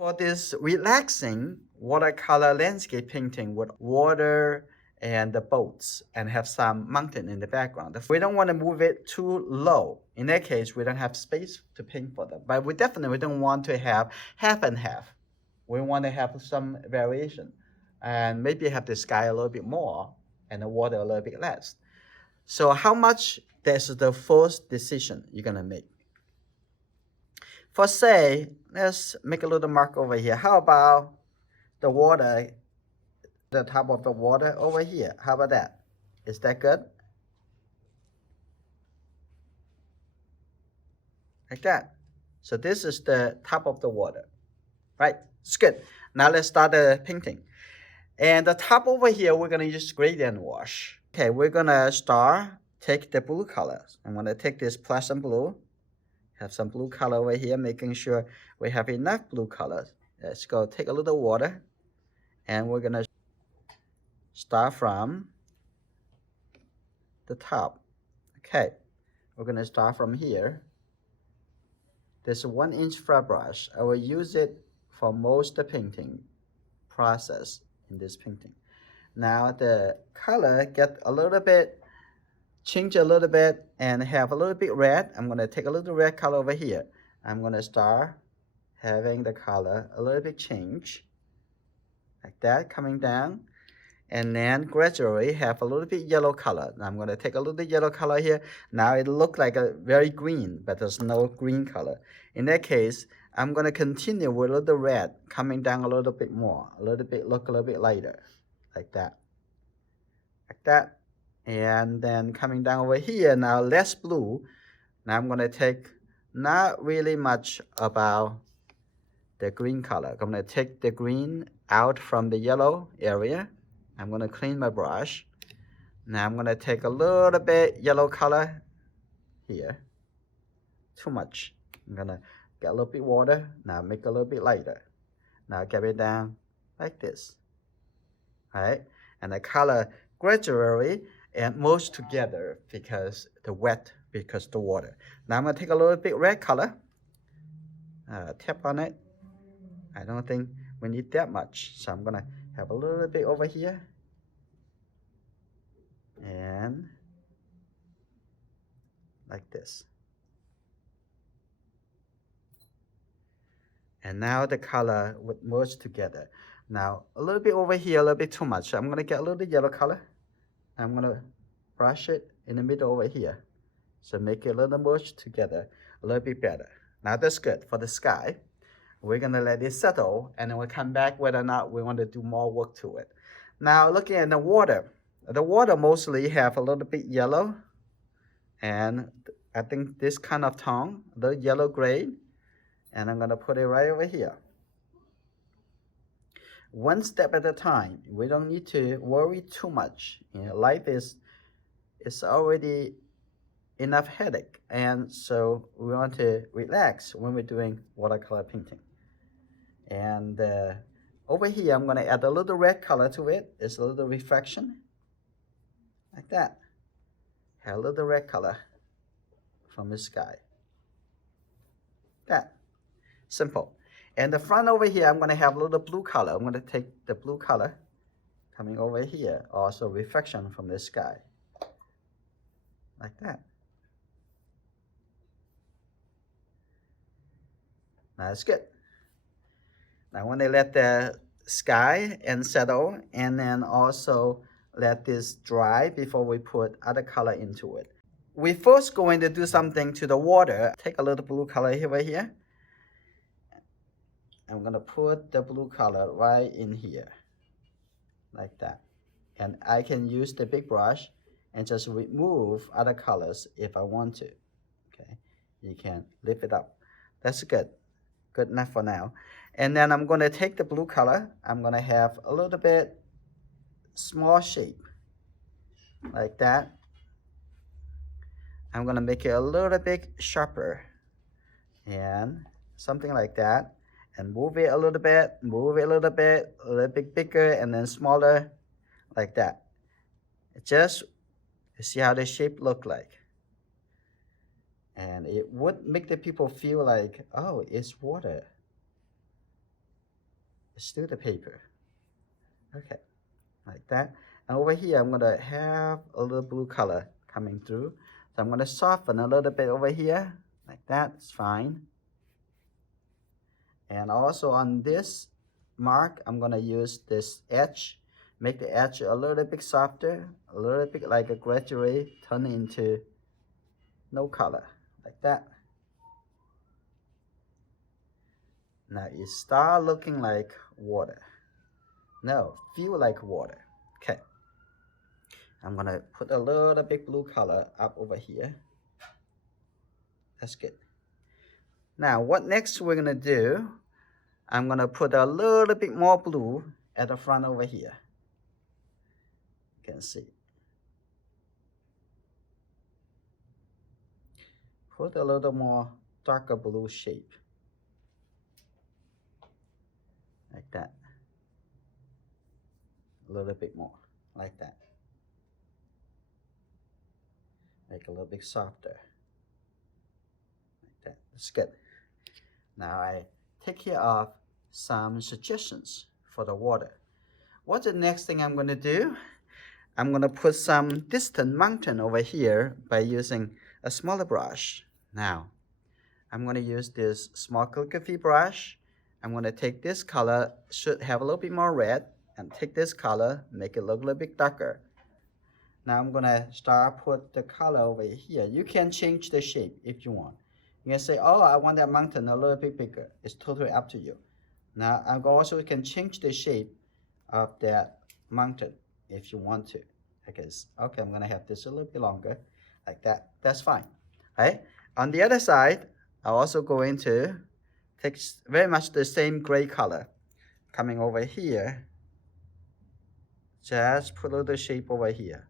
For this relaxing watercolor landscape painting with water and the boats and have some mountain in the background, we don't want to move it too low. In that case, we don't have space to paint for them. But we definitely don't want to have half and half. We want to have some variation and maybe have the sky a little bit more and the water a little bit less. So how much, that's the first decision you're going to make. For say, let's make a little mark over here. How about the water, the top of the water over here? How about that? Is that good? Like that. So this is the top of the water, right? It's good. Now let's start the painting. And the top over here, we're gonna use gradient wash. Okay, we're gonna start, take the blue color. I'm gonna take this pleasant blue, have some blue color over here, making sure we have enough blue color. Let's go take a little water, and we're gonna start from the top. Okay, we're gonna start from here. This 1-inch flat brush, I will use it for most of the painting process in this painting. Now the color get a little bit, change a little bit and have a little bit red. I'm gonna take a little red color over here. I'm gonna start having the color a little bit change, like that, coming down. And then gradually have a little bit yellow color. Now I'm gonna take a little yellow color here. Now it looks like a very green, but there's no green color. In that case, I'm gonna continue with a little red, coming down a little bit more, a little bit, look a little bit lighter, like that. Like that. And then coming down over here, now less blue. Now I'm gonna take not really much about the green color. I'm gonna take the green out from the yellow area. I'm gonna clean my brush. Now I'm gonna take a little bit yellow color here. Too much. I'm gonna get a little bit water. Now make it a little bit lighter. Now get it down like this. All right, and the color gradually and merge together because the wet, because the water. Now I'm gonna take a little bit red color. Tap on it. I don't think we need that much, so I'm gonna have a little bit over here. And like this. And now the color would merge together. Now a little bit over here, a little bit too much. So I'm gonna get a little yellow color. I'm gonna brush it in the middle over here. So make it a little merge together, a little bit better. Now that's good for the sky. We're gonna let it settle and then we'll come back whether or not we want to do more work to it. Now looking at the water mostly have a little bit yellow, and I think this kind of tone, the yellow gray, and I'm gonna put it right over here. One step at a time. We don't need to worry too much. You know, life is already enough headache, and so we want to relax when we're doing watercolor painting. And over here, I'm gonna add a little red color to it. It's a little reflection, like that. Have a little red color from the sky. That, simple. And the front over here, I'm gonna have a little blue color. I'm gonna take the blue color coming over here, also reflection from the sky, like that. That's good. Now when they let the sky and settle, and then also let this dry before we put other color into it. We're first going to do something to the water. Take a little blue color over here. I'm gonna put the blue color right in here, like that. And I can use the big brush and just remove other colors if I want to. Okay, you can lift it up. That's good. Good enough for now. And then I'm going to take the blue color. I'm going to have a little bit small shape, like that. I'm going to make it a little bit sharper, and something like that. And move it a little bit, move it a little bit bigger, and then smaller, like that. Just see how the shape look like. And it would make the people feel like, oh, it's water. It's still the paper. Okay, like that. And over here, I'm gonna have a little blue color coming through. So I'm gonna soften a little bit over here, like that. It's fine. And also on this mark, I'm gonna use this edge, make the edge a little bit softer, a little bit like a graduate, turn into no color, like that. Now it start looking like water. No, feel like water. Okay. I'm gonna put a little bit blue color up over here. That's good. Now what next we're gonna do, I'm gonna put a little bit more blue at the front over here. You can see. Put a little more darker blue shape. Like that. A little bit more, like that. Make a little bit softer. Like that. That's good. Now I take care of some suggestions for the water. What's the next thing I'm going to do? I'm going to put some distant mountain over here by using a smaller brush. Now, I'm going to use this small calligraphy brush. I'm going to take this color, should have a little bit more red, and take this color, make it look a little bit darker. Now I'm going to start put the color over here. You can change the shape if you want. You can say, oh, I want that mountain a little bit bigger. It's totally up to you. Now I also can change the shape of that mountain if you want to. Okay, I'm going to have this a little bit longer, like that. That's fine. Right? On the other side, I'm also going to take very much the same gray color coming over here. Just put a little shape over here,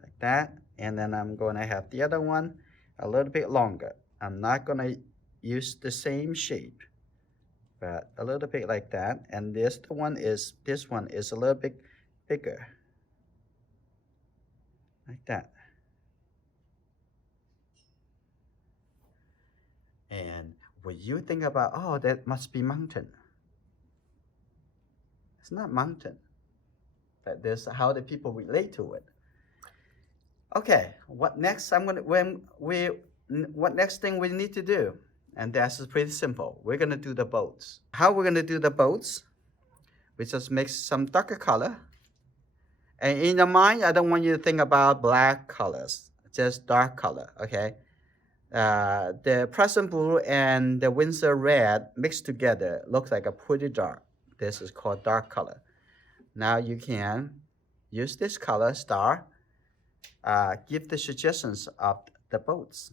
like that. And then I'm going to have the other one a little bit longer. I'm not going to use the same shape, but a little bit like that. And this one is a little bit bigger, like that. And when you think about, oh, that must be mountain, it's not mountain, but this how the people relate to it. Okay, what next? What next thing we need to do? And that's pretty simple. We're gonna do the boats. How we're gonna do the boats? We just mix some darker color. And in your mind, I don't want you to think about black colors, just dark color, okay? The Prussian blue and the Windsor red mixed together looks like a pretty dark. This is called dark color. Now you can use this color star, give the suggestions of the boats.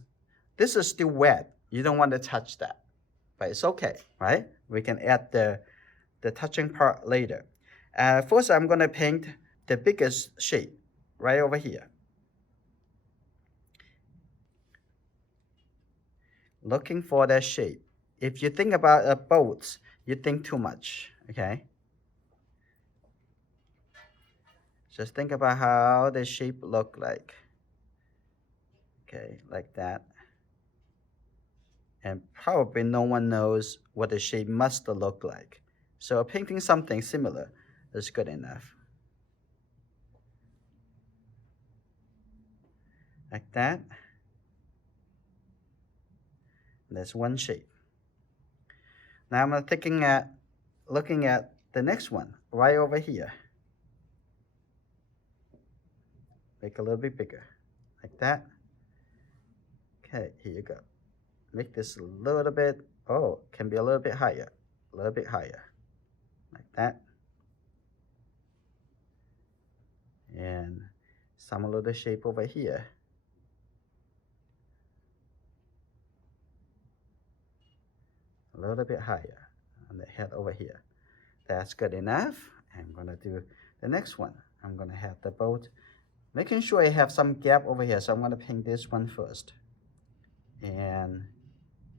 This is still wet. You don't want to touch that, but it's okay, right? We can add the touching part later. First, I'm going to paint the biggest shape right over here. Looking for that shape. If you think about a boat, you think too much, okay? Just think about how the shape look like. Okay, like that. And probably no one knows what the shape must look like. So painting something similar is good enough. Like that. That's one shape. Now I'm looking at the next one right over here. Make a little bit bigger, like that. Okay, here you go. Make this a little bit, oh, can be a little bit higher, like that. And some little shape over here. A little bit higher on the head over here. That's good enough. I'm gonna do the next one. I'm gonna have the boat, making sure I have some gap over here. So I'm gonna paint this one first. And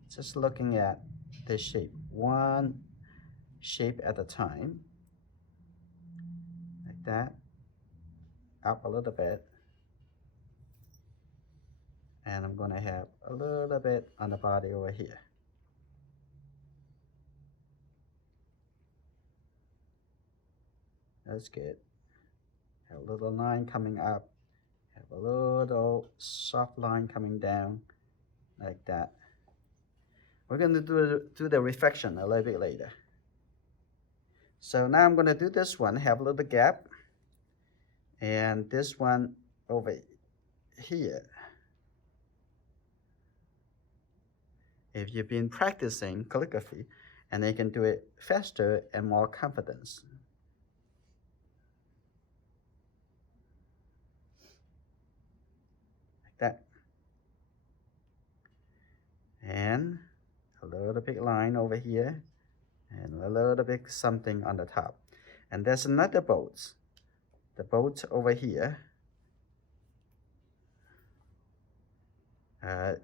just looking at the shape, one shape at a time, like that, up a little bit. And I'm gonna have a little bit on the body over here. That's good. Have a little line coming up. Have a little soft line coming down, like that. We're going to do the reflection a little bit later. So now I'm going to do this one, have a little gap. And this one over here. If you've been practicing calligraphy, and they can do it faster and more confidence. Like that. And a little big line over here, and a little bit something on the top. And there's another boat. The boat over here.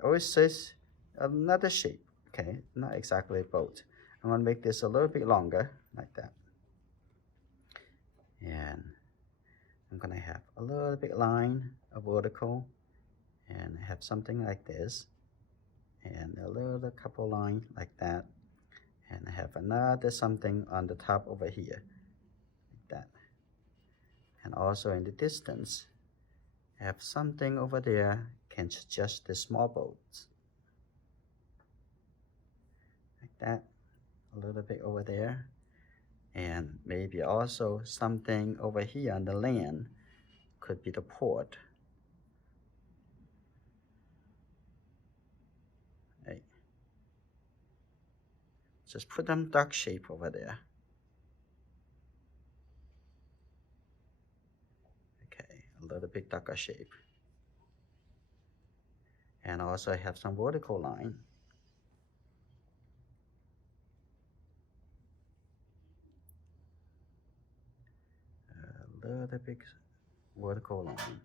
Always says another shape. Okay, not exactly a boat. I'm gonna make this a little bit longer, like that. And I'm gonna have a little bit line, a vertical, and have something like this, and a little couple line like that, and I have another something on the top over here, like that. And also in the distance, I have something over there, can suggest the small boats, like that, a little bit over there, and maybe also something over here on the land, could be the port. Right. Just put them dark shape over there. Okay, a little bit darker shape. And also I have some vertical line. A little bit vertical line.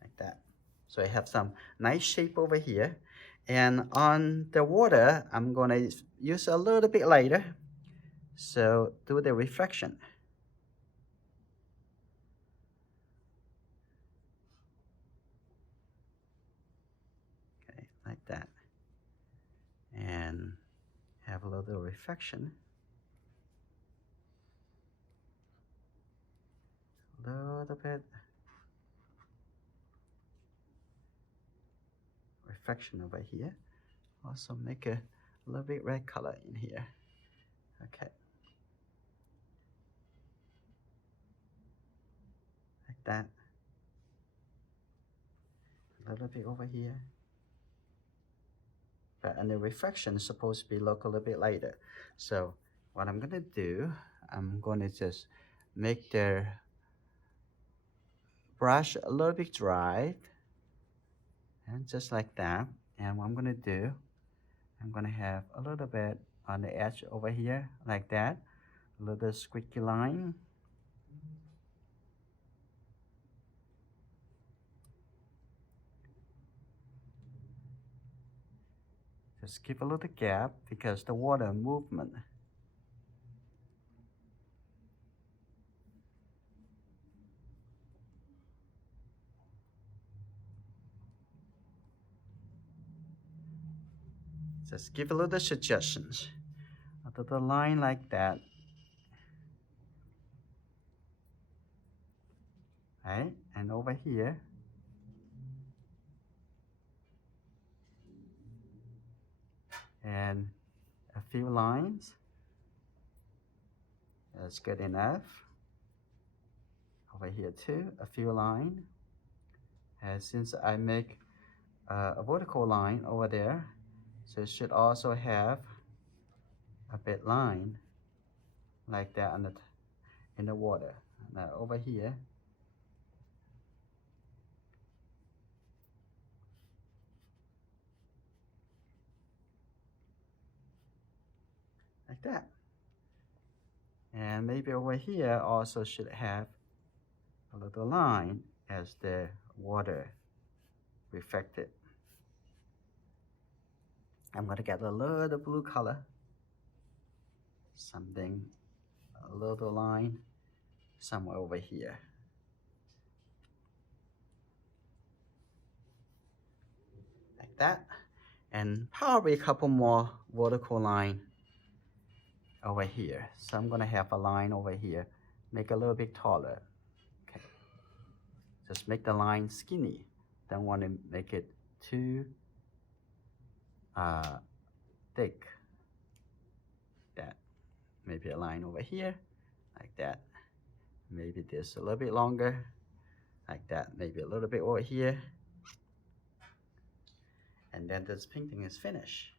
Like that. So I have some nice shape over here. And on the water, I'm gonna use a little bit lighter. So do the reflection. Okay, like that. And have a little reflection. A little bit. Reflection over here. Also make a little bit red color in here. Okay. Like that. A little bit over here. And the reflection is supposed to be look a little bit lighter. So what I'm gonna do, I'm gonna just make the brush a little bit dry, and just like that. And what I'm gonna do, I'm gonna have a little bit on the edge over here, like that, a little squeaky line. Just keep a little gap because the water movement. Just give a little suggestions. A little line like that. Right? And over here, and a few lines. That's good enough. Over here too, a few lines. And since I make a vertical line over there, so it should also have a bit line like that on in the water. Now over here, like that. And maybe over here also should have a little line as the water reflected. I'm gonna get a little blue color, something, a little line somewhere over here. Like that. And probably a couple more vertical line over here. So I'm gonna have a line over here, make a little bit taller. Okay, just make the line skinny. Don't want to make it too thick. That maybe a line over here, like that. Maybe this a little bit longer, like that. Maybe a little bit over here, and then this painting is finished.